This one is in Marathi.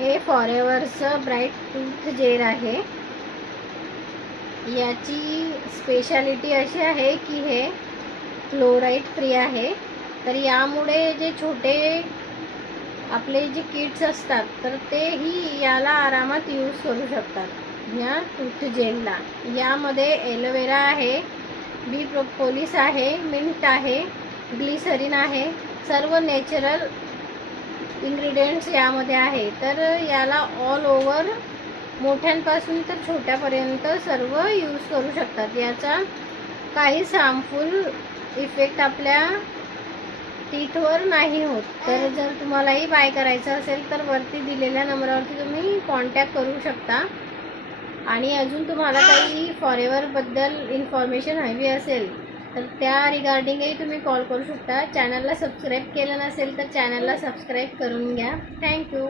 हे फॉरेवर्सचं ब्राईट टूथ जेल आहे। याची स्पेशालिटी अशी आहे की हे फ्लोराईड फ्री आहे। तर यामुळे जे छोटे आपले जे किड्स असतात तर तेही याला आरामात यूज करू शकतात या टूथ जेलला। यामध्ये एलोवेरा आहे, बी प्रोपोलिस आहे, मिंट आहे, ग्लिसरीन आहे, सर्व नॅचरल इन्ग्रेडियंट्स यामध्ये आहे। तर याला ऑल ओव्हर मोठ्यांपासून तर छोट्यापर्यंत सर्व यूज करू शकतात। याचा काहीच हार्मफुल इफेक्ट आपल्या टीथवर नाही होत। तर जर तुम्हालाही बाय करायचं असेल तर वरती दिलेल्या नंबरवरती तुम्ही कॉन्टॅक्ट करू शकता। आणि अजून तुम्हाला काही फॉरेवरबद्दल इन्फॉर्मेशन हवी असेल तर त्या रिगार्डिंगही तुम्ही कॉल करू शकता। चॅनलला सबस्क्राईब केलं नसेल तर चॅनलला सबस्क्राईब करून घ्या। थँक्यू।